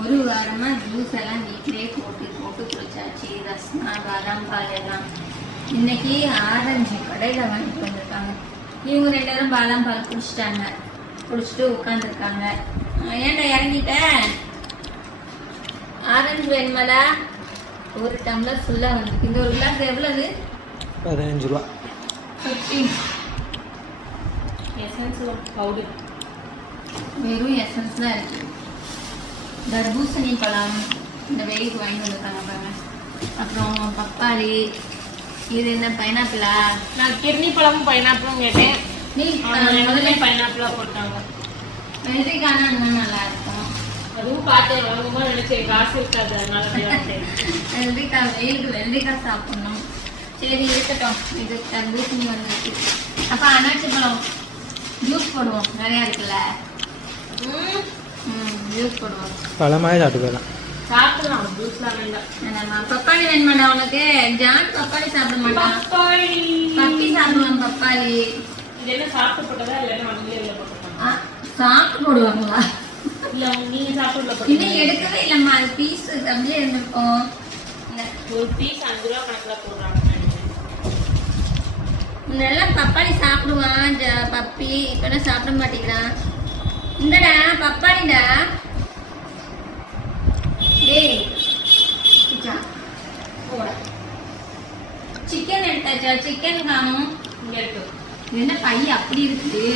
ஒரு வாரமா ஜூஸ் எல்லாம் வீட்டிலே போட்டு போட்டு குடிச்சாச்சு. ரஸ்னா, பாதாம் பால் எல்லாம். இன்னைக்கு ஆரஞ்சு கடையில் வாங்கிட்டு வந்திருக்காங்க. இவங்க 2 பேரும் பாதாம் பால் குடிச்சிட்டாங்க. குடிச்சிட்டு உட்காந்துருக்காங்க. ஏன்டா இறங்கிட்ட? ஆரஞ்சு வேணுமாடா? ஒரு டம்ளர் ஃபுல்லாக வந்துருக்கு. இந்த ஒரு கிளாஸ் எவ்வளவு? 15 ரூபா. 15. எசன்ஸ் பவுடர், வெறும் எசன்ஸ் தான் இருக்குது. தர்பூசணி பழம் இந்த வெயிட் வாங்கி வந்துருக்காங்க பாருங்க. அப்புறம் பப்பாளி. இது என்ன பைனாப்பிளா? நான் கிர்னி பழமும் பைனாப்பிளும் கேட்டேன். நீ முதல்ல பைனாப்பிளாக போட்டாங்க. வெள்ளரிக்கானா இன்னும் நல்லா இருக்கும். அதுவும் பார்த்தேன், வாங்கும்போது நினைச்சேன் காசு இருக்காது, அதனால வெள்ளரிக்காய் சாப்பிடணும். சரி இருக்கட்டும். இது தர்பூசணி வந்துருக்கு. அப்போ அனாச்சி பழம் ஜூஸ் போடுவோம், நிறையா இருக்குல்ல. ஜூஸ் போடுவோம். பழமாவே சாப்பிட்டு போயிடலாம். சாப்பிடலாம், ஜூஸ்லாம் வேண்டாம். பப்பாளி வேணுமாடா உனக்கு? ஜான் பப்பாளி சாப்பிட மாட்டான். பப்பி சாப்பிடுவான் பப்பாளி. இது என்ன சாப்பிட்டு போட்டதா இல்லைன்னா வண்டியில் போட்டுருக்காங்க? சாப்பிட்டு போடுவாங்களா? இல்லை நீங்க சாப்பிட்டு இன்னும் எடுக்கவே இல்லைம்மா. அது பீஸ் அப்படியே இருந்திருக்கும். ஒரு பீஸ் 5 ரூபா கணக்கில் போடுறாங்க. நல்லா பப்பாளி சாப்பிடுவான் பப்பி. இப்பெல்லாம் சாப்பிட மாட்டேங்கிறான். இந்தடா பப்பாளிடா. டேய் சிக்கன் எடுத்தாச்சா? சிக்கன் காணும். இங்கே இருக்கு. என்ன பைய அப்படி இருக்குது?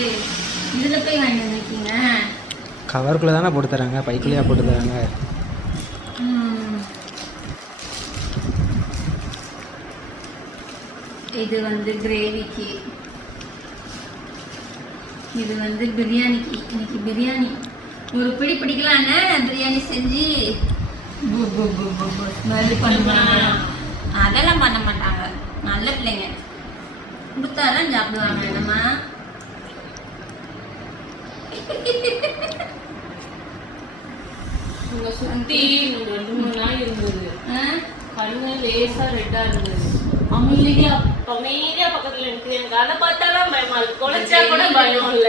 இதுல போய் வாங்கி வந்திருக்கீங்க. கவருக்குள்ளே தானே போட்டு தராங்க, பைக்குள்ளேயா போட்டு தராங்க? இது வந்து கிரேவிக்கு, இது வந்து பிரியாணிக்கு. இன்னைக்கு பிரியாணி ஒரு பிடி பிடிக்கலான்னு பிரியாணி செஞ்சு பண்ணுவாங்க. அதெல்லாம் பண்ண மாட்டாங்க. நல்ல பிள்ளைங்க, கொடுத்தாதான் சாப்பிடுவாங்க. என்னம்மா சுத்தி 2-3 நாள் இருந்தது. கண்ணு லேசா ரெட்டா இருந்தது. அமைதியா பக்கத்துல இருக்கு. எனக்கு அதை பார்த்தாதான் பயமா இருக்கு. குறைச்சா கூட பயம் இல்ல.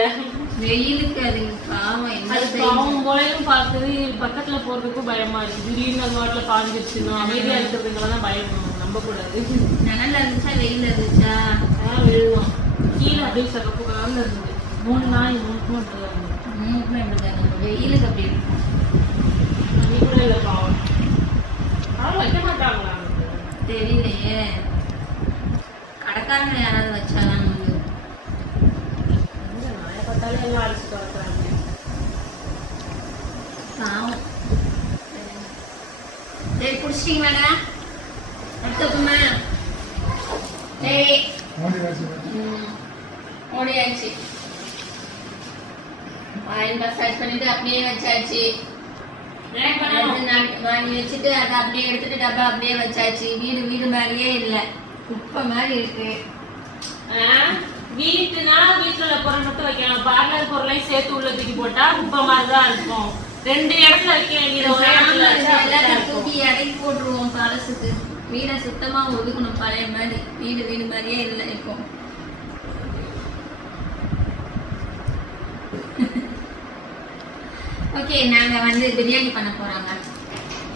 வெயிலுக்கு அது பாவம். அது பாவம் போலையும் பார்க்குது. பக்கத்துல போறதுக்கும் பயமா இருக்கு. திடீர்னு அது வாட்டில பாஞ்சிருச்சுன்னா அமைதியா இருக்கிறதுங்களாதான் பயம். நம்ப கூடாது. நிழல்ல இருந்துச்சா வெயில இருந்துச்சா? வெள்ளம் கீழே அப்படியே சிறப்பு கலர்ல இருந்தது. 3 நாள் 3 இப்படிதான் வெயிலுக்கு அப்படி இருக்கும். கூட இல்லை பாவம். ஆனால் வைக்க மாட்டாங்களா? தெரியலையே. கடைக்காரங்க யாராவது வச்சாதான் நாயை பார்த்தாலே எல்லாம் அடிச்சு துறக்குறாங்க. பாவம். சரி குடிச்சிட்டீங்க மேடம்? எடுத்துக்குமா? சரி ஓடியாச்சு. ஆயில் மசாஜ் பண்ணிட்டு அப்படியே வச்சாச்சு. வாங்கி வச்சுட்டு அதை அப்படியே எடுத்துட்டு டப்பா அப்படியே வச்சாச்சு. வீடு மாதிரியே இல்லை, குப்பை மாதிரி இருக்கு. வீட்டுனா வீட்டுல உள்ள பொருள் மட்டும் வைக்கலாம். பார்லர் பொருளையும் சேர்த்து உள்ள தூக்கி போட்டா குப்பை மாதிரிதான் இருக்கும். 2 இடத்துல வைக்க வேண்டியது. எல்லாத்தையும் தூக்கி அடக்கி போட்டுருவோம் பழசுக்கு. வீடை சுத்தமா ஒதுக்கணும். பழைய மாதிரி வீடு மாதிரியே இல்லை இப்போ. ஓகே, நாங்கள் வந்து பிரியாணி பண்ண போகிறாங்க.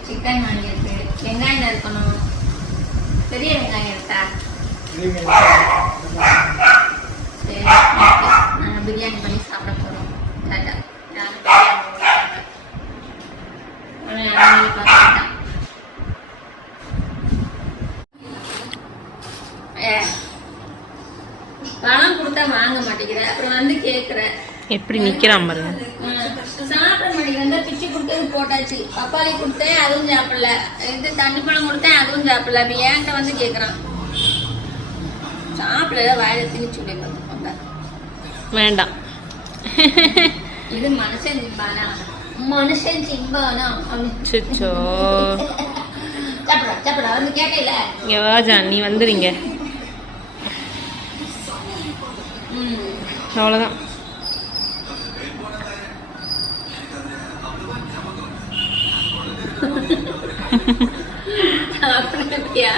சிக்கன் வாங்கியிருக்கு. வெங்காயம் இருக்கணும். பெரிய வெங்காயம் இருக்கா? சரி, நாங்கள் பிரியாணி பண்ணி சாப்பிட போகிறோம். டாட்டா. பணம் கொடுத்தா வாங்க மாட்டேங்கிற, அப்புறம் வந்து கேட்குறேன். எப்படி நிக்கிறான் பாருங்க. சாப்பிட மாட்டேங்க. பிச்சு கொடுத்தது போட்டாச்சு. பப்பாளி கொடுத்தேன், அதுவும் சாப்பிடல. இது தண்ணி பழம் கொடுத்தேன், அதுவும் சாப்பிடல. அப்ப ஏன்ட்ட வந்து கேக்குறான். சாப்பிடல, வாயில திணிச்சு விட வேண்டாம். இது மனுஷன் சிம்பானா? மனுஷன் சிம்பானா? சுச்சோ சாப்பிடா வந்து கேட்கல. யோஜா நீ வந்துறீங்க. அவ்வளோதான். அப்படியா?